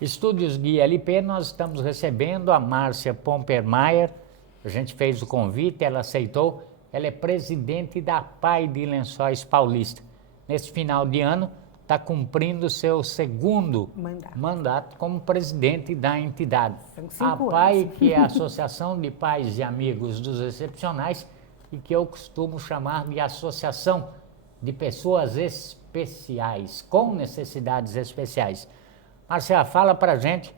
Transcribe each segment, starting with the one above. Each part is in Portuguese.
Estúdios Guia LP, nós estamos recebendo a Márcia Pompermayer. A gente fez o convite, ela aceitou. Ela é presidente da PAI de Lençóis Paulista. Nesse final de ano, está cumprindo seu segundo mandato como presidente da entidade. São 5 A PAI, anos. que é a Associação de Pais e Amigos dos Excepcionais, e que eu costumo chamar de Associação de Pessoas Especiais, com necessidades especiais. Márcia, fala para a gente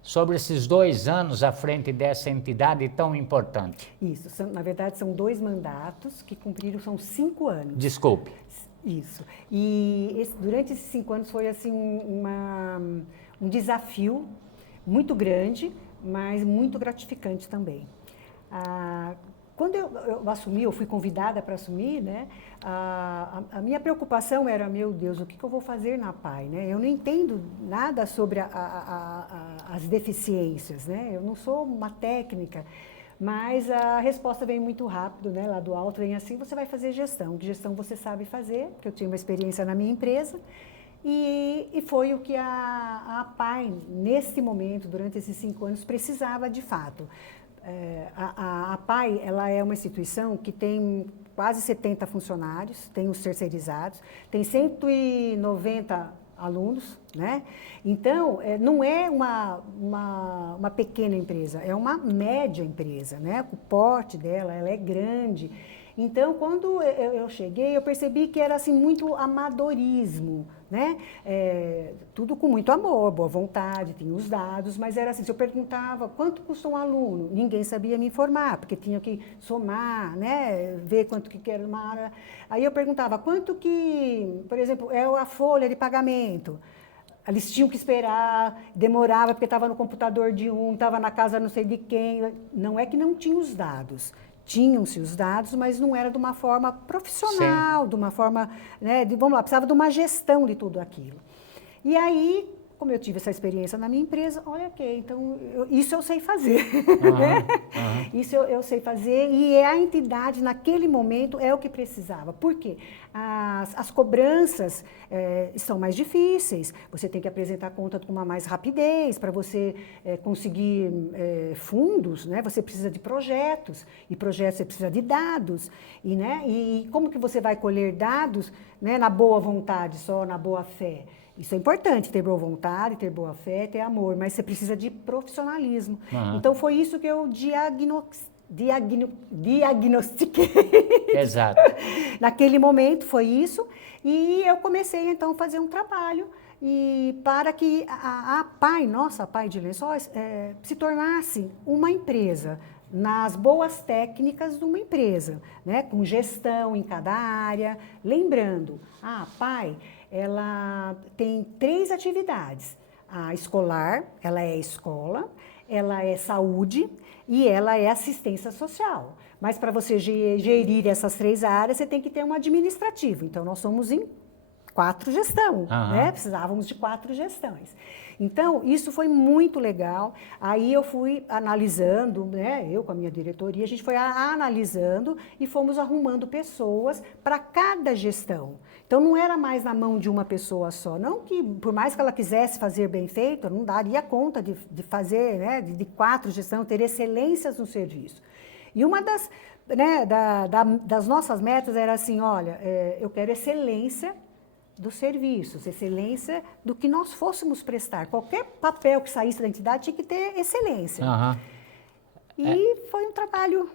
sobre esses 2 anos à frente dessa entidade tão importante. Isso, na verdade são 2 mandatos que cumpriram, são 5 anos. Desculpe. Isso. E durante esses 5 anos foi assim um desafio muito grande, mas muito gratificante também. Quando eu assumi, eu fui convidada para assumir, né? A minha preocupação era, meu Deus, o que eu vou fazer na PAI, né? Eu não entendo nada sobre as deficiências, né? Eu não sou uma técnica, mas a resposta vem muito rápido, né? Lá do alto vem assim, você vai fazer gestão. Que gestão você sabe fazer, porque eu tinha uma experiência na minha empresa. E foi o que a PAI, nesse momento, durante esses 5 anos, precisava de fato. A PAI, ela é uma instituição que tem quase 70 funcionários, tem os terceirizados, tem 190 alunos, né? Então, não é uma pequena empresa, é uma média empresa, né? O porte dela, ela é grande. Então, quando eu cheguei, eu percebi que era assim muito amadorismo, né? Tudo com muito amor, boa vontade, tinha os dados, mas era assim, se eu perguntava quanto custa um aluno, ninguém sabia me informar, porque tinha que somar, né? Ver quanto que era uma área. Aí eu perguntava quanto que, por exemplo, é a folha de pagamento. Eles tinham que esperar, demorava porque estava no computador de estava na casa não sei de quem. Não é que não tinha os dados. Tinham-se os dados, mas não era de uma forma profissional, de uma forma, né, vamos lá, precisava de uma gestão de tudo aquilo. E aí, como eu tive essa experiência na minha empresa, olha, ok, então isso eu sei fazer. Isso eu sei fazer e a entidade, naquele momento, é o que precisava. Por quê? As cobranças são mais difíceis, você tem que apresentar a conta com uma mais rapidez, para você conseguir fundos, né? Você precisa de projetos, e projetos você precisa de dados, e como que você vai colher dados, né, na boa vontade, só na boa fé? Isso é importante, ter boa vontade, ter boa fé, ter amor, mas você precisa de profissionalismo. Então, foi isso que eu diagnostiquei. Exato. Naquele momento, foi isso. E eu comecei, então, a fazer um trabalho para que a PAI, nossa PAI de Lençóis, se tornasse uma empresa, nas boas técnicas de uma empresa, né? Com gestão em cada área. Lembrando, a PAI, ela tem 3 atividades. A escolar, ela é escola, ela é saúde e ela é assistência social. Mas para você gerir essas 3 áreas, você tem que ter um administrativo. Então, nós somos em 4 gestões, né? Precisávamos de 4 gestões. Então, isso foi muito legal. Aí eu fui analisando, né? Eu com a minha diretoria, a gente foi analisando e fomos arrumando pessoas para cada gestão. Então, não era mais na mão de uma pessoa só. Não que, por mais que ela quisesse fazer bem feito, não daria conta de fazer, né? De 4 gestões, ter excelências no serviço. E uma das, né, das nossas metas era assim, olha, eu quero excelência dos serviços, excelência do que nós fôssemos prestar. Qualquer papel que saísse da entidade tinha que ter excelência. E foi um trabalho...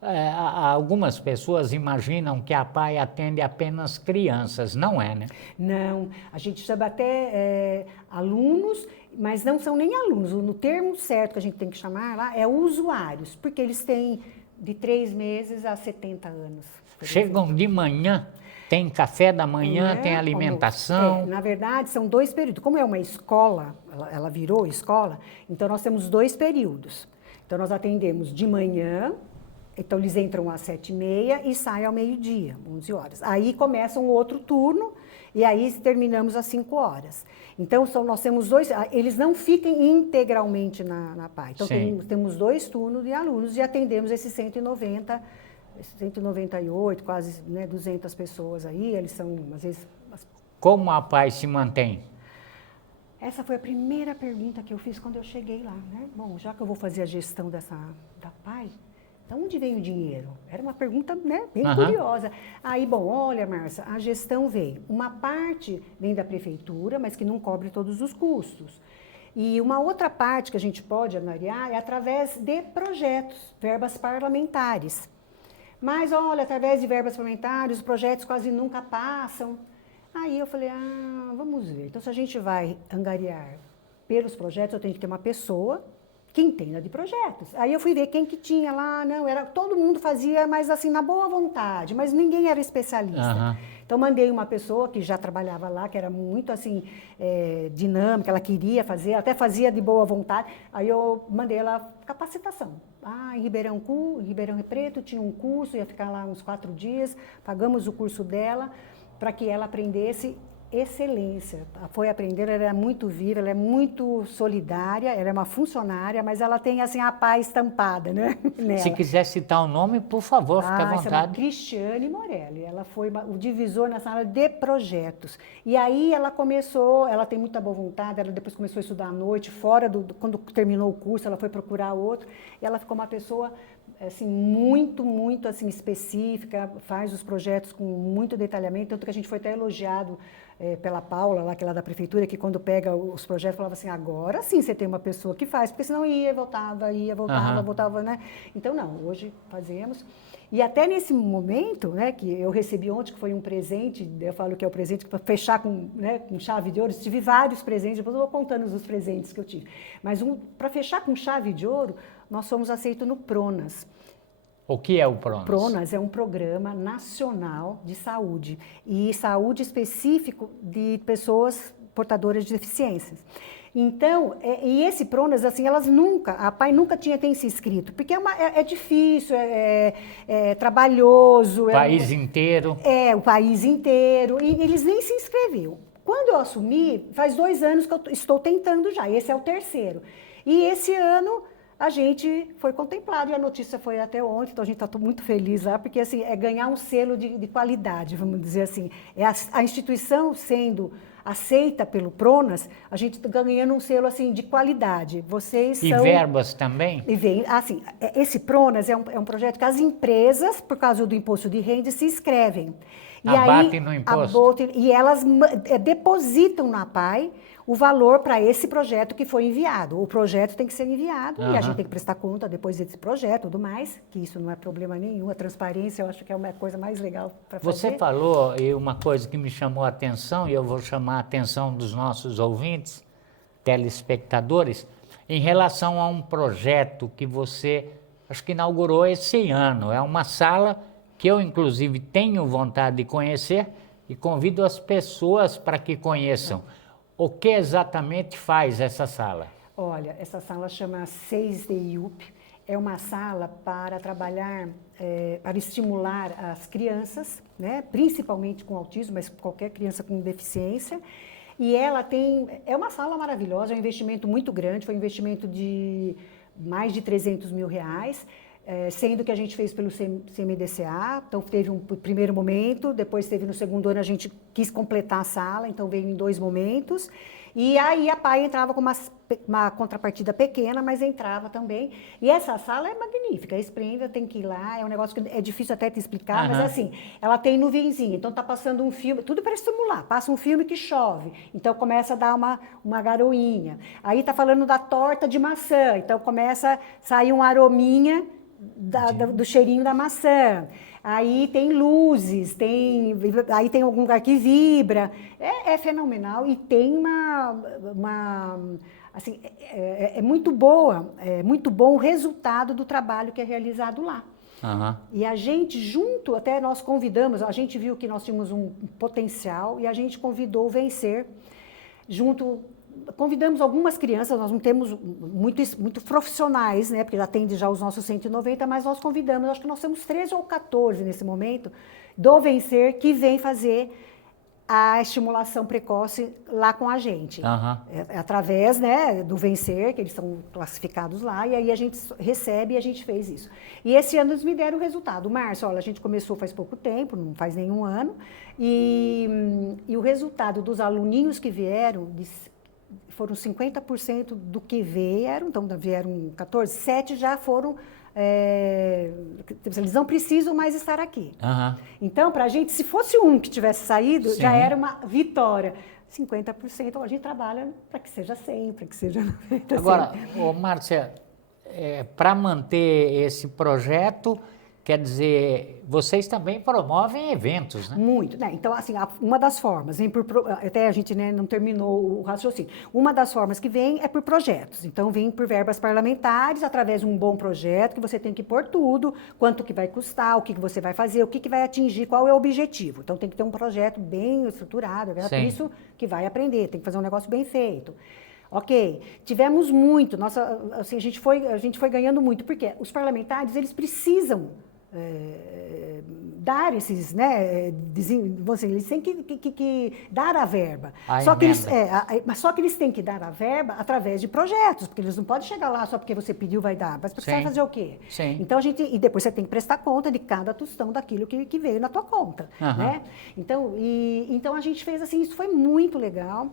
Algumas pessoas imaginam que a PAI atende apenas crianças, não é, né? Não, a gente chama até alunos, mas não são nem alunos. No termo certo que a gente tem que chamar lá é usuários, porque eles têm de 3 meses a 70 anos. Chegam de manhã, tem café da manhã, tem alimentação. Na verdade, são 2 períodos. Como é uma escola, ela virou escola, então nós temos 2 períodos. Então nós atendemos de manhã. Então, eles entram às 7h30 e saem ao meio-dia, 11 horas. Aí começa um outro turno e aí terminamos às 5 horas. Então, nós temos 2... Eles não ficam integralmente na PAI. Então, temos 2 turnos de alunos e atendemos esses 198, quase, né, 200 pessoas aí. Eles são, às vezes... Como a PAI se mantém? Essa foi a primeira pergunta que eu fiz quando eu cheguei lá, né? Bom, já que eu vou fazer a gestão da PAI, de onde vem o dinheiro? Era uma pergunta, né, bem curiosa. Aí, bom, olha, Márcia, a gestão veio. Uma parte vem da prefeitura, mas que não cobre todos os custos. E uma outra parte que a gente pode angariar é através de projetos, verbas parlamentares. Mas, olha, através de verbas parlamentares, os projetos quase nunca passam. Aí eu falei, vamos ver. Então, se a gente vai angariar pelos projetos, eu tenho que ter uma pessoa que entenda de projetos. Aí eu fui ver quem que tinha lá, todo mundo fazia, mas assim, na boa vontade, mas ninguém era especialista. Então, mandei uma pessoa que já trabalhava lá, que era muito assim, dinâmica, ela queria fazer, até fazia de boa vontade. Aí eu mandei ela capacitação. Em Ribeirão Preto tinha um curso, ia ficar lá uns 4 dias, pagamos o curso dela, para que ela aprendesse excelência. Foi aprender, ela é muito viva, ela é muito solidária, ela é uma funcionária, mas ela tem assim a paz estampada, né? Nela. Se quiser citar o nome, por favor, fique à vontade. Chama Cristiane Morelli. Ela foi o divisor nessa área de projetos. E aí ela começou, ela tem muita boa vontade, ela depois começou a estudar à noite, quando terminou o curso, ela foi procurar outro, e ela ficou uma pessoa assim, muito assim, específica, faz os projetos com muito detalhamento, tanto que a gente foi até elogiado pela Paula, lá, que é lá da prefeitura, que quando pega os projetos, falava assim, agora sim você tem uma pessoa que faz, porque senão voltava, né? Então, não, hoje fazemos. E até nesse momento, né, que eu recebi ontem, que foi um presente, eu falo que é o presente para fechar com chave de ouro, tive vários presentes, depois eu vou contando os presentes que eu tive. Mas para fechar com chave de ouro, nós fomos aceitos no PRONAS. O que é o PRONAS? O PRONAS é um programa nacional de saúde, e saúde específico de pessoas portadoras de deficiências. Então, e esse PRONAS, assim, a PAI nunca tinha se inscrito, porque é difícil, é trabalhoso. O país inteiro. O país inteiro, e eles nem se inscreviam. Quando eu assumi, faz 2 anos que eu estou tentando já, esse é o 3º. E esse ano a gente foi contemplado, e a notícia foi até ontem, então a gente está muito feliz lá, porque assim, é ganhar um selo de qualidade, vamos dizer assim. É a instituição sendo aceita pelo PRONAS, a gente está ganhando um selo assim, de qualidade. Vocês são... E verbas também? E vem, assim, esse PRONAS é um projeto que as empresas, por causa do imposto de renda, se inscrevem. E abatem no imposto. E elas depositam na PAI o valor para esse projeto que foi enviado. O projeto tem que ser enviado e a gente tem que prestar conta depois desse projeto, tudo mais, que isso não é problema nenhum. A transparência, eu acho que é uma coisa mais legal para fazer. Você falou uma coisa que me chamou a atenção, e eu vou chamar a atenção dos nossos ouvintes, telespectadores, em relação a um projeto que você, acho que inaugurou esse ano. É uma sala que eu, inclusive, tenho vontade de conhecer e convido as pessoas para que conheçam. O que exatamente faz essa sala? Olha, essa sala chama 6D UP. É uma sala para trabalhar, para estimular as crianças, né, principalmente com autismo, mas qualquer criança com deficiência. E ela é uma sala maravilhosa, é um investimento muito grande, foi um investimento de mais de R$300 mil. Sendo que a gente fez pelo CMDCA, então teve um primeiro momento, depois teve no segundo ano, a gente quis completar a sala, então veio em 2 momentos, e aí a PAI entrava com uma contrapartida pequena, mas entrava também, e essa sala é magnífica, é esplêndida, tem que ir lá, é um negócio que é difícil até te explicar, mas assim, ela tem nuvenzinha, então tá passando um filme, tudo para estimular, passa um filme que chove, então começa a dar uma garoinha, aí tá falando da torta de maçã, então começa a sair um arominha, do cheirinho da maçã, aí tem luzes, aí tem algum lugar que vibra, é fenomenal e tem assim, é muito boa, é muito bom o resultado do trabalho que é realizado lá. E a gente junto, até nós convidamos, a gente viu que nós tínhamos um potencial e a gente convidou o Vencer, convidamos algumas crianças, nós não temos muito profissionais, né, porque atende já os nossos 190, mas nós convidamos, acho que nós temos 13 ou 14 nesse momento, do Vencer, que vem fazer a estimulação precoce lá com a gente. Através, né, do Vencer, que eles são classificados lá, e aí a gente recebe e a gente fez isso. E esse ano eles me deram o resultado. Márcio, olha, a gente começou faz pouco tempo, não faz nenhum ano, e o resultado dos aluninhos que vieram foram 50% do que vieram, então vieram 14, 7 já foram, eles não precisam mais estar aqui. Então, para a gente, se fosse um que tivesse saído, já era uma vitória. 50% a gente trabalha para que seja 100, para que seja 90. Agora, Márcia, para manter esse projeto, quer dizer, vocês também promovem eventos, né? Muito, né? Então, assim, uma das formas, até a gente, né, não terminou o raciocínio, uma das formas que vem é por projetos. Então, vem por verbas parlamentares, através de um bom projeto, que você tem que pôr tudo, quanto que vai custar, o que você vai fazer, o que vai atingir, qual é o objetivo. Então, tem que ter um projeto bem estruturado, é por isso que vai aprender, tem que fazer um negócio bem feito. Ok, tivemos muito, assim, a gente foi ganhando muito, porque os parlamentares, eles precisam dar esses, né, eles têm que dar a verba. Só que eles têm que dar a verba através de projetos, porque eles não podem chegar lá só porque você pediu vai dar, mas você vai fazer o quê? Então e depois você tem que prestar conta de cada tostão daquilo que veio na tua conta, né? Então a gente fez assim, isso foi muito legal.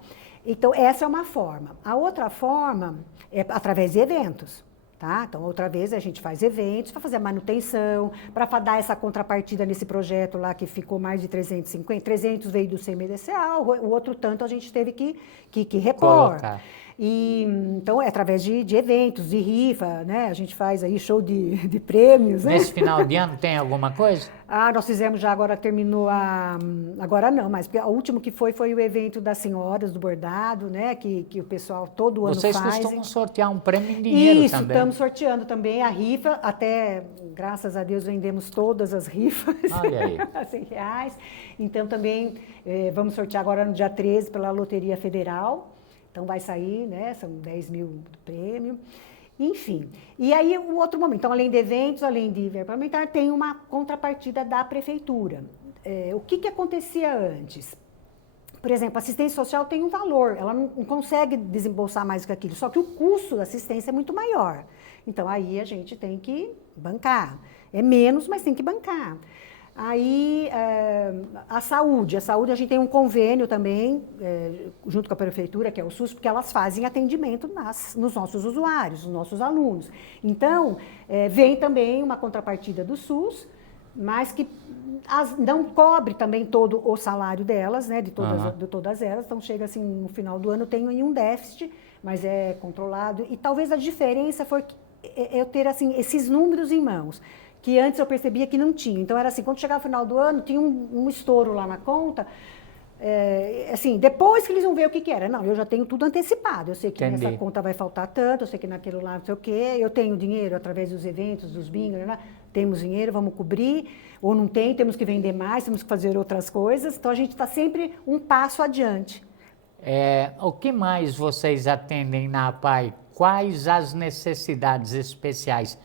Então essa é uma forma. A outra forma é através de eventos. Tá? Então, outra vez a gente faz eventos para fazer a manutenção, para dar essa contrapartida nesse projeto lá que ficou mais de 350, 300 veio do CMDCA, o outro tanto a gente teve que repor. Então, é através de eventos, de rifa, né? A gente faz aí show de prêmios. Nesse final de ano tem alguma coisa? Nós fizemos já, agora terminou agora não, mas o último que foi o evento das senhoras do bordado, né? Que o pessoal todo ano faz. Vocês costumam sortear um prêmio em dinheiro também? Isso, estamos sorteando também a rifa, até, graças a Deus, vendemos todas as rifas. Olha aí. A R$100. Então, também vamos sortear agora no dia 13 pela Loteria Federal. Então, vai sair, né? São 10 mil do prêmio. Enfim. E aí, o outro momento. Então, além de eventos, além de verba parlamentar, tem uma contrapartida da prefeitura. O que acontecia antes? Por exemplo, a assistência social tem um valor, ela não consegue desembolsar mais do que aquilo, só que o custo da assistência é muito maior. Então, aí a gente tem que bancar. É menos, mas tem que bancar. Aí, a saúde a gente tem um convênio também, junto com a prefeitura, que é o SUS, porque elas fazem atendimento nos nossos usuários, nos nossos alunos. Então, vem também uma contrapartida do SUS, mas que não cobre também todo o salário delas, né, de todas elas. Então, chega assim, no final do ano tem aí um déficit, mas é controlado. E talvez a diferença foi eu ter assim, esses números em mãos, que antes eu percebia que não tinha. Então, era assim, quando chegava o final do ano, tinha um estouro lá na conta, assim, depois que eles vão ver o que era. Não, eu já tenho tudo antecipado. Eu sei que nessa conta vai faltar tanto, eu sei que naquilo lá não sei o quê, eu tenho dinheiro através dos eventos, dos bingos, né? Temos dinheiro, vamos cobrir, ou não tem, temos que vender mais, temos que fazer outras coisas. Então, a gente está sempre um passo adiante. O que mais vocês atendem na APAE? Quais as necessidades especiais?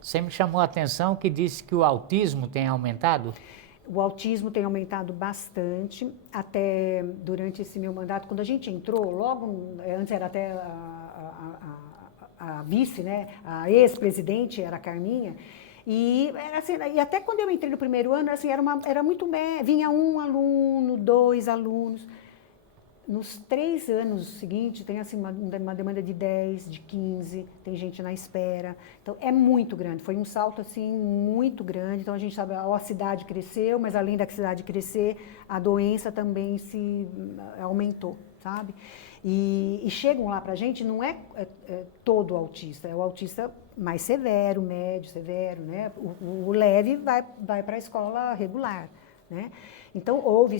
Você me chamou a atenção que disse que o autismo tem aumentado? O autismo tem aumentado bastante, até durante esse meu mandato. Quando a gente entrou, logo, antes era até a vice, né, a ex-presidente, era a Carminha, e, assim, e até quando eu entrei no primeiro ano, assim, era muito, vinha um aluno, 2 alunos. Nos 3 anos seguintes, tem assim, uma demanda de 10, de 15, tem gente na espera. Então, é muito grande. Foi um salto assim, muito grande. Então, a gente sabe, a cidade cresceu, mas além da cidade crescer, a doença também se aumentou, sabe? E chegam lá pra gente, não é todo autista, é o autista mais severo, médio, severo, né? O leve vai para a escola regular, né? Então, houve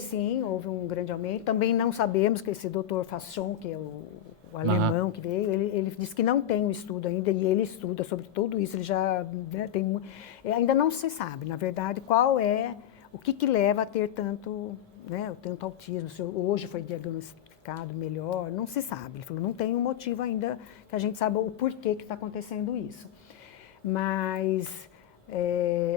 um grande aumento. Também não sabemos que esse doutor Fasson, que é o alemão que veio, ele disse que não tem um estudo ainda, e ele estuda sobre tudo isso, ele já, né, tem... Ainda não se sabe, na verdade, o que leva a ter tanto autismo. Se hoje foi diagnosticado melhor, não se sabe. Ele falou, não tem um motivo ainda que a gente saiba o porquê que está acontecendo isso. Mas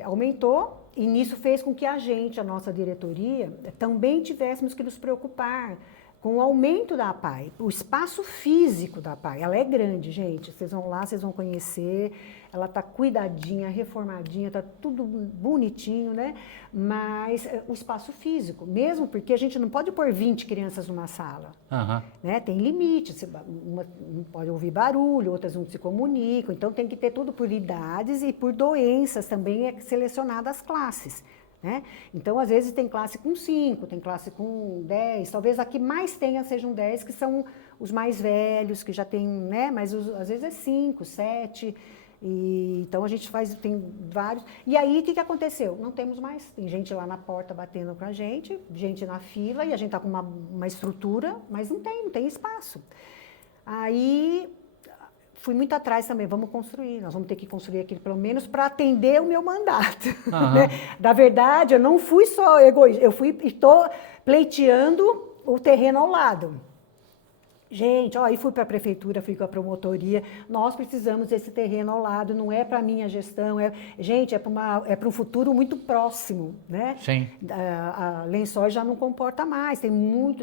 aumentou. E nisso fez com que a nossa diretoria, também tivéssemos que nos preocupar Com o aumento da APAE, o espaço físico da APAE, ela é grande, gente. Vocês vão lá, vocês vão conhecer. Ela está cuidadinha, reformadinha, está tudo bonitinho, né? Mas o espaço físico, mesmo porque a gente não pode pôr 20 crianças numa sala. Né? Tem limite, uma não pode ouvir barulho, outras não se comunicam. Então tem que ter tudo por idades e por doenças também é selecionadas as classes. Né? Então, às vezes, tem classe com 5, tem classe com 10, talvez a que mais tenha sejam 10, que são os mais velhos, que já tem, né? Mas às vezes é 5, 7, então a gente tem vários. E aí, o que aconteceu? Não temos mais, tem gente lá na porta batendo com a gente na fila, e a gente está com uma estrutura, mas não tem espaço. Aí... fui muito atrás também, vamos construir, nós vamos ter que construir aquilo pelo menos para atender o meu mandato. Né? Da verdade, eu não fui só egoísta, estou pleiteando o terreno ao lado. Gente, aí fui para a prefeitura, fui com a promotoria, nós precisamos desse terreno ao lado, não é para a minha gestão, gente, é para um futuro muito próximo, né? Sim. A Lençóis já não comporta mais,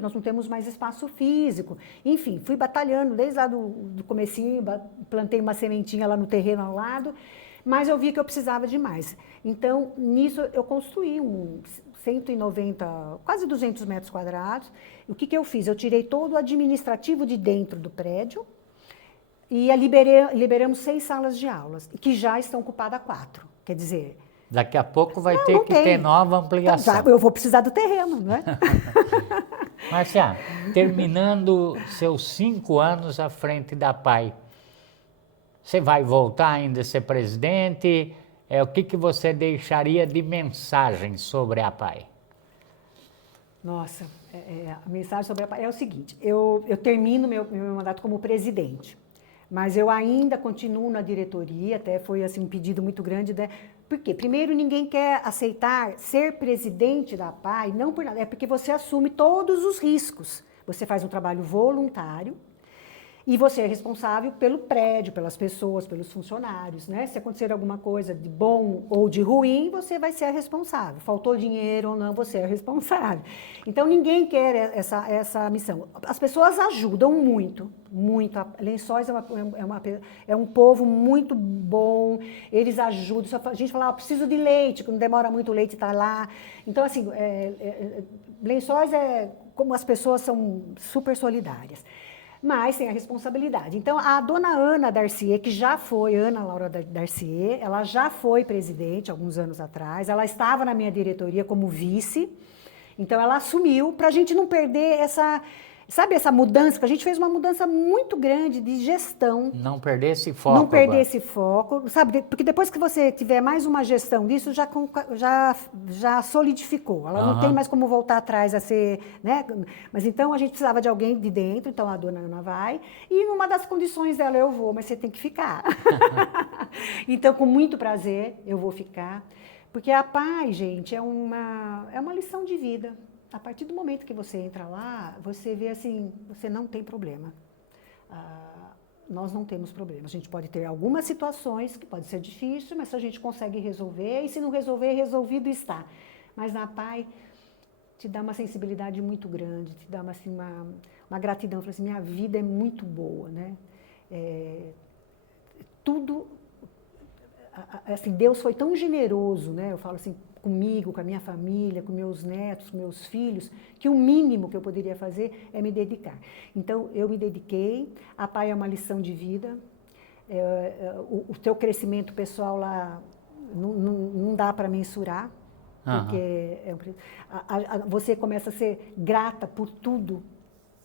nós não temos mais espaço físico. Enfim, fui batalhando desde lá do comecinho, plantei uma sementinha lá no terreno ao lado, mas eu vi que eu precisava de mais. Então, nisso eu construí 190, quase 200 metros quadrados. O que eu fiz? Eu tirei todo o administrativo de dentro do prédio e liberamos 6 salas de aulas, que já estão ocupadas 4. Quer dizer... daqui a pouco vai ter que ter nova ampliação. Então, eu vou precisar do terreno, não é? Márcia, terminando seus 5 anos à frente da APAE, você vai voltar ainda a ser presidente? O que você deixaria de mensagem sobre a APAE? Nossa, a mensagem sobre a APAE é o seguinte, eu termino meu mandato como presidente, mas eu ainda continuo na diretoria, até foi assim, um pedido muito grande, né? Por quê? Primeiro, ninguém quer aceitar ser presidente da APAE, não por nada, é porque você assume todos os riscos. Você faz um trabalho voluntário, e você é responsável pelo prédio, pelas pessoas, pelos funcionários, né? Se acontecer alguma coisa de bom ou de ruim, você vai ser a responsável. Faltou dinheiro ou não, você é a responsável. Então, ninguém quer essa missão. As pessoas ajudam muito, muito. A Lençóis é um povo muito bom, eles ajudam. A gente fala, preciso de leite, quando demora muito o leite está lá. Então, assim, Lençóis como as pessoas são super solidárias. Mas tem a responsabilidade. Então, a dona Ana Darcier, que já foi, Ana Laura Darcier, ela já foi presidente alguns anos atrás, ela estava na minha diretoria como vice, então ela assumiu para a gente não perder essa mudança, que a gente fez uma mudança muito grande de gestão. Não perder esse foco. Não perder esse foco, sabe? Porque depois que você tiver mais uma gestão disso, já solidificou. Ela não tem mais como voltar atrás a ser, né? Mas então a gente precisava de alguém de dentro, então a dona Ana vai. E numa das condições dela, eu vou, mas você tem que ficar. Então, com muito prazer, eu vou ficar. Porque a APAE, gente, é uma lição de vida. A partir do momento que você entra lá, você vê assim, você não tem problema. Nós não temos problema. A gente pode ter algumas situações que pode ser difícil, mas se a gente consegue resolver, e se não resolver, resolvido está. Mas na APAE te dá uma sensibilidade muito grande, te dá uma gratidão. Assim, minha vida é muito boa, né? Tudo, assim, Deus foi tão generoso, né? Eu falo assim, comigo, com a minha família, com meus netos, com meus filhos, que o mínimo que eu poderia fazer é me dedicar. Então, eu me dediquei, a APAE é uma lição de vida, o teu crescimento pessoal lá não dá para mensurar, porque você começa a ser grata por tudo,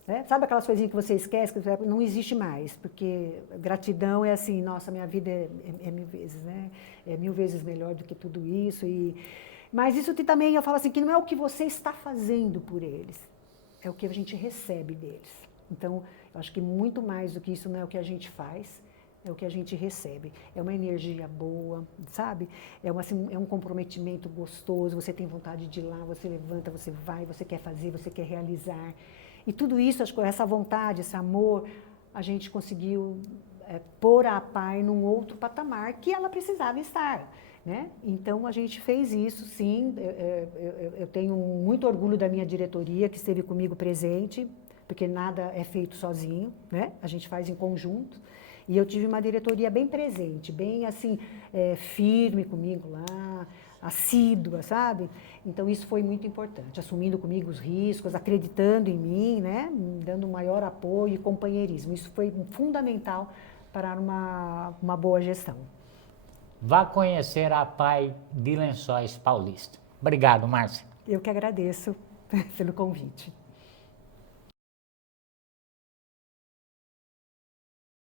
né? Sabe aquelas coisinhas que você esquece, que não existe mais, porque gratidão é assim, nossa, minha vida é 1000 vezes, né? É 1000 vezes melhor do que tudo isso. Mas isso também, eu falo assim, que não é o que você está fazendo por eles, é o que a gente recebe deles. Então, eu acho que muito mais do que isso não é o que a gente faz, é o que a gente recebe. É uma energia boa, sabe? É um comprometimento gostoso, você tem vontade de ir lá, você levanta, você vai, você quer fazer, você quer realizar. E tudo isso, essa vontade, esse amor, a gente conseguiu pôr a APAE num outro patamar que ela precisava estar. Né? Então, a gente fez isso, sim. Eu tenho muito orgulho da minha diretoria, que esteve comigo presente porque nada é feito sozinho, né? A gente faz em conjunto. E eu tive uma diretoria bem presente, bem assim, firme comigo lá, assídua, sabe? Então isso foi muito importante, assumindo comigo os riscos, acreditando em mim, né? Me dando um maior apoio e companheirismo. Isso foi fundamental para uma boa gestão. Vá conhecer a PAI de Lençóis Paulista. Obrigado, Márcia. Eu que agradeço pelo convite.